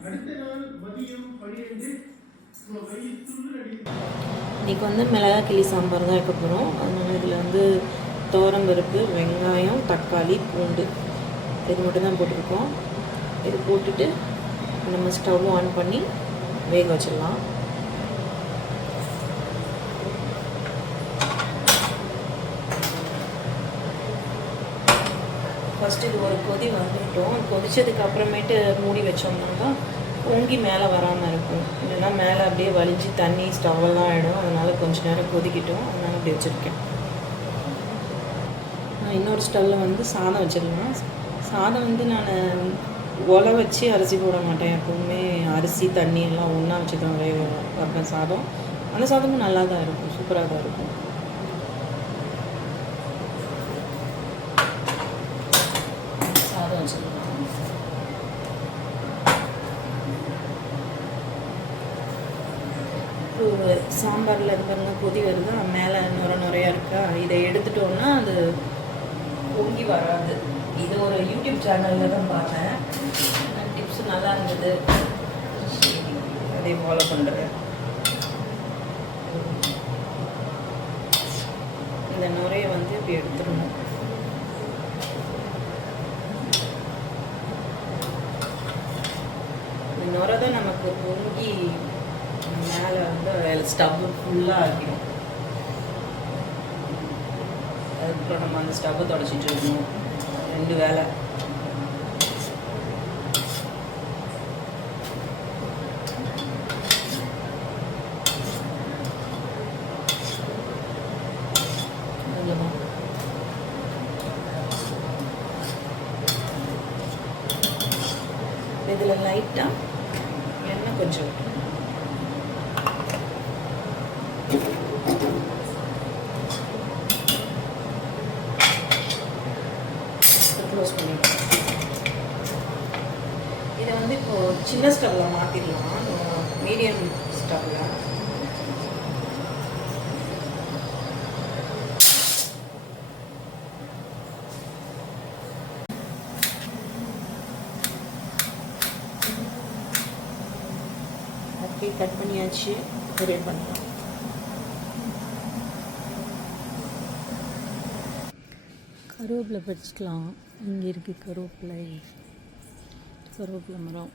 இன்றைக்கி வந்து மிளகாய் கிளி சாம்பார் தான் வைக்க போகிறோம். அதனால் இதில் வந்து துவரம்பருப்பு, வெங்காயம், தக்காளி, பூண்டு இது மட்டும் தான் போட்டிருக்கோம். இது போட்டுட்டு நம்ம ஸ்டவ் ஆன் பண்ணி வேக வச்சிடலாம். ஃபஸ்ட்டு இது ஒரு கொதி வந்துட்டோம். கொதித்ததுக்கு அப்புறமேட்டு மூடி வச்சோம்னா தான் பொங்கி மேலே வராமல் இருக்கும். இல்லைன்னா மேலே அப்படியே வலிஞ்சு தண்ணி ஸ்டவ்வெல்லாம் ஆகிடும். அதனால் கொஞ்சம் நேரம் கொதிக்கிட்டோம். அதனால் அப்படி வச்சுருக்கேன். இன்னொரு ஸ்டவ்வில் வந்து சாதம் வச்சிடலாம். சாதம் வந்து நான் ஒலை வச்சு அரிசி போட மாட்டேன். எப்போவுமே அரிசி தண்ணி எல்லாம் ஒன்றா வச்சு தான் வைப்பேன் சாதம். அந்த சாதமும் நல்லா தான் இருக்கும், சூப்பராக தான் இருக்கும். சாதம் வச்சுக்கலாம். சாம்பாரில் இது பாருங்க கொதி வருது, மேலே நுரையாக இருக்கா. இதை எடுத்துட்டோம்னா அது பொங்கி வராது. இது ஒரு யூடியூப் சேனலில் தான் பார்த்தேன். டிப்ஸ் நல்லா இருந்தது, அதே ஃபாலோ பண்ணுறேன். இந்த நுரையை வந்து இப்படி எடுத்துடணும். இந்த நுரை தான் நமக்கு பொங்கி மேலே வந்து ஸ்டவ் ஃபுல்லாக ஆகிடும். அதுக்கப்புறம் நம்ம அந்த ஸ்டவ்வை தொடச்சிட்டு இருக்கணும். 2 வேலை. இதில் லைட்டாக எண்ணெய் கொஞ்சம் க்ளோஸ் பண்ணிடலாம். இதை வந்து இப்போது சின்ன ஸ்டவ்வில் மாற்றிடலாம். மீடியம் ஸ்டவ்வில் அப்படியே கட் பண்ணியாச்சு. பொரியல் பண்ணலாம். கருவேப்பிலை பறிச்சுக்கலாம். இங்கே இருக்குது கருவேப்பிலை மரம்.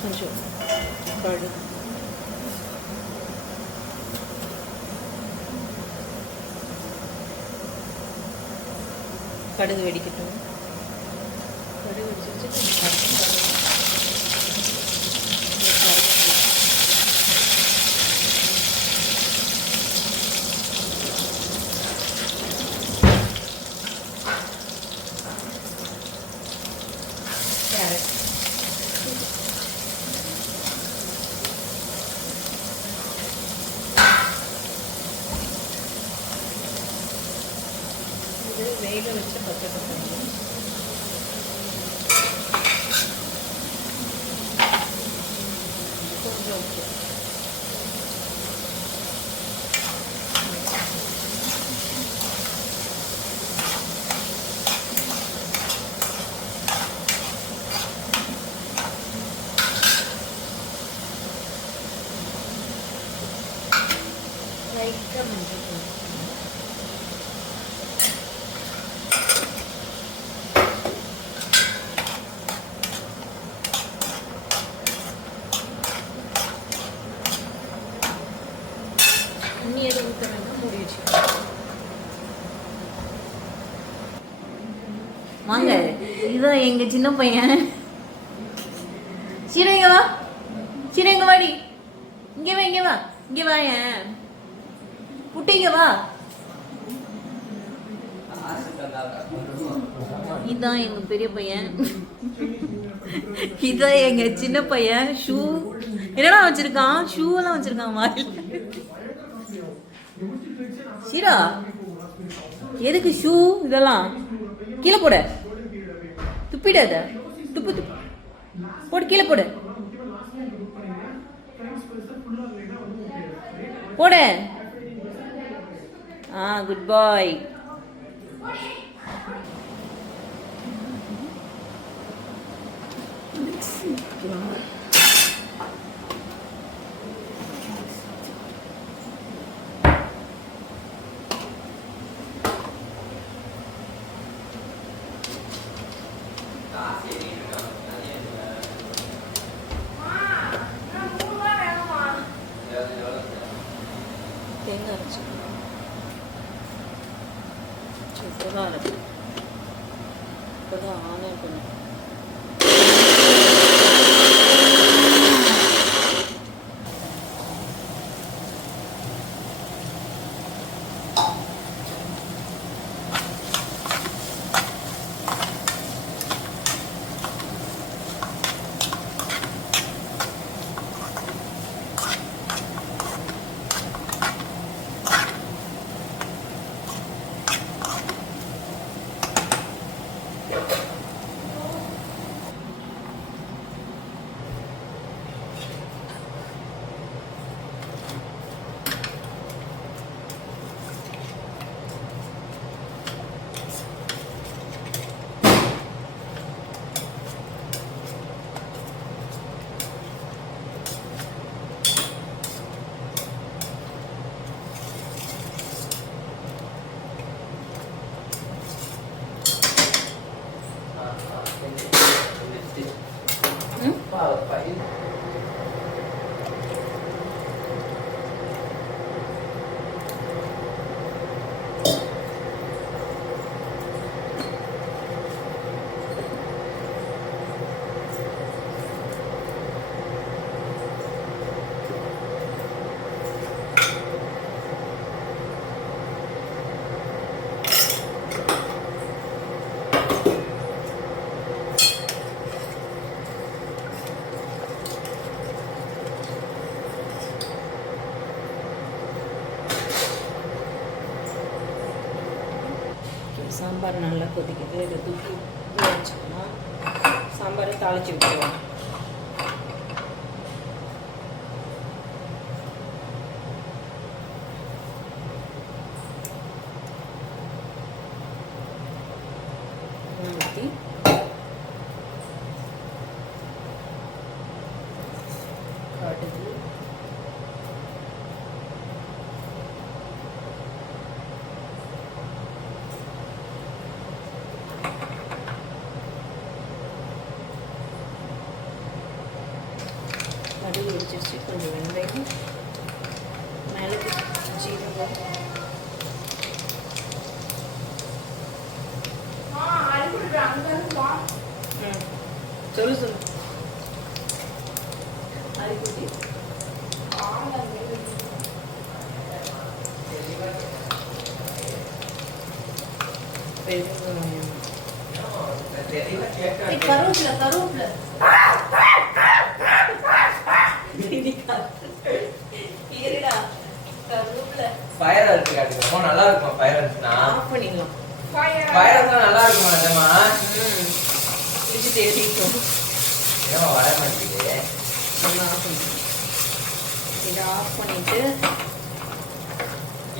கொஞ்சம் கடுகு வெடிக்கட்டும். கடுகு வெடிச்சிருச்சு. கேரட் வேக வச்ச பச்சை தக்காளி கொஞ்சம் லைட்டாக மஞ்சள் தூள். தண்ணி எதுவும் ஊற்ற வேண்டாம், மூடி வச்சுக்கலாம். வாங்க இதுதான் எங்க சின்ன பையன். சீரங்க வா, சீரங்க வாடி, இங்க வா, இங்க வா, இங்க வா, ஏன் புட்டிங்க வா. இதான் எங்க பெரிய பையன், இதான் எங்க சின்ன பையன். ஷூ என்னடா வச்சிருக்கான், ஷூ எல்லாம் வச்சிருக்கான் வாயில். சீரா எதுக்கு ஷூ இதெல்லாம்? கீழே போட, துப்பிடாத, துப்பு துப்பு போடு, கீழே போடு, போடு. குட் பாய். தேங்காய் அரைச்சி இப்போதான் அரைச்சி, இப்போதான் ஆனே பண்ணும். சாம்பார் நல்லா கொதிக்குது. இதை தூக்கி வச்சுக்கணும். சாம்பாரை தாளித்து விட்டுருவோம். ஊற்றி கடுகு, கடுகு வச்சிருச்சு, கொஞ்சம் வெந்தயம், மிளகு, ஜீரகம், சொல்லு சொல்லு அரிக்குட்டி, கருவேப்பிலை கருவேப்பிலை ஃபயர் இருக்கு ரொம்ப நல்லா இருக்கும். ஃபயர் இருந்துச்சுன்னா ஆஃப் பண்ணிடலாம். ஃபயர் இருந்தா நல்லா இருக்குமா? அதேமா இது தேடிட்டோம். ஏமா வர மாட்டேங்குது. நல்லா ஆஃப் பண்ணிட்டோம். இதை ஆஃப் பண்ணிட்டு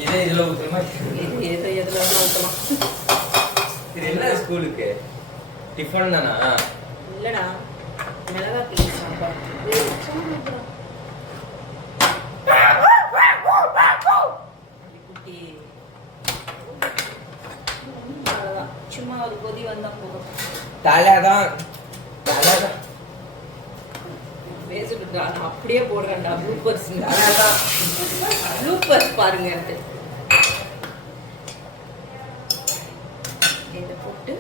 இதே இதுல ஊத்துமா? எது எதுல வேணா ஊற்றலாம். இது என்ன ஸ்கூலுக்கு டிஃபன் தானா? இல்லடா, மிளகா கிளி சாம்பார். குட்டி அவ்வளோதான், சும்மா ஒரு கொதி வந்தா போதும். தலைதான் பேசிட்டு அப்படியே போடுறேன்டா. ப்ளூப்பர்ஸ் ப்ளூப்பர்ஸ் பாருங்க. இதை போட்டு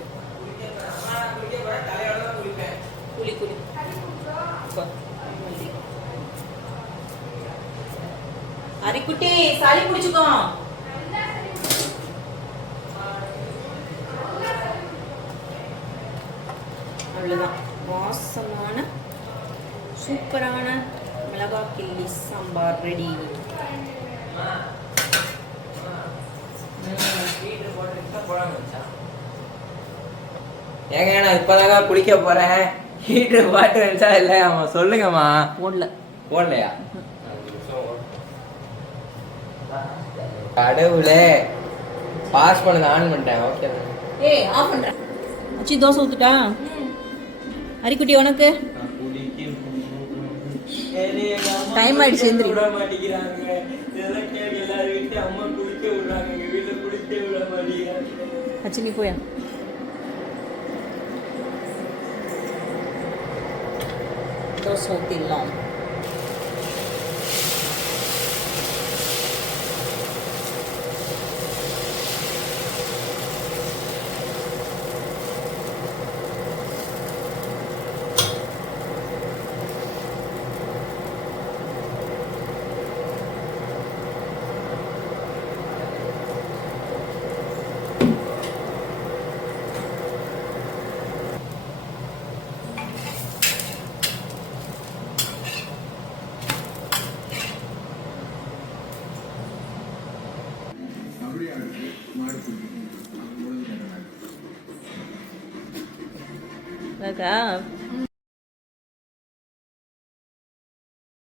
அரிக்குட்டி சளி பிடிச்சுக்கோ. அவ்வளோதான். வாசமான சூப்பரான மிளகாய் கிள்ளி சாம்பார் ரெடி. ஏங்க நான் இப்பதாங்க குளிக்க போறேன். ஹீட்டர் பாட்டு வந்துச்சா இல்ல அவன் சொல்லுங்கம்மா. ஓடல. போடலையா? கடவுளே, பாஸ் பண்ண ஆன் பண்ணிட்டேன். ஓகே. ஏய் ஆஃப் பண்றேன். அச்சி தோசை ஊத்துட்டா. அரிக்குட்டி உனக்கு டைம் ஆயிடுச்சு. எந்திரி. விட மாட்டேங்கிறாங்க. இதெல்லாம் கேள்வி எல்லாரும் வீட்டு அம்மா குளிக்க விடுறாங்க. எங்க வீட்டுல குளிக்க விட மாட்டேங்கிறாங்க. அச்சி நீ போயா. தோசை ஊற்றிடலாம்.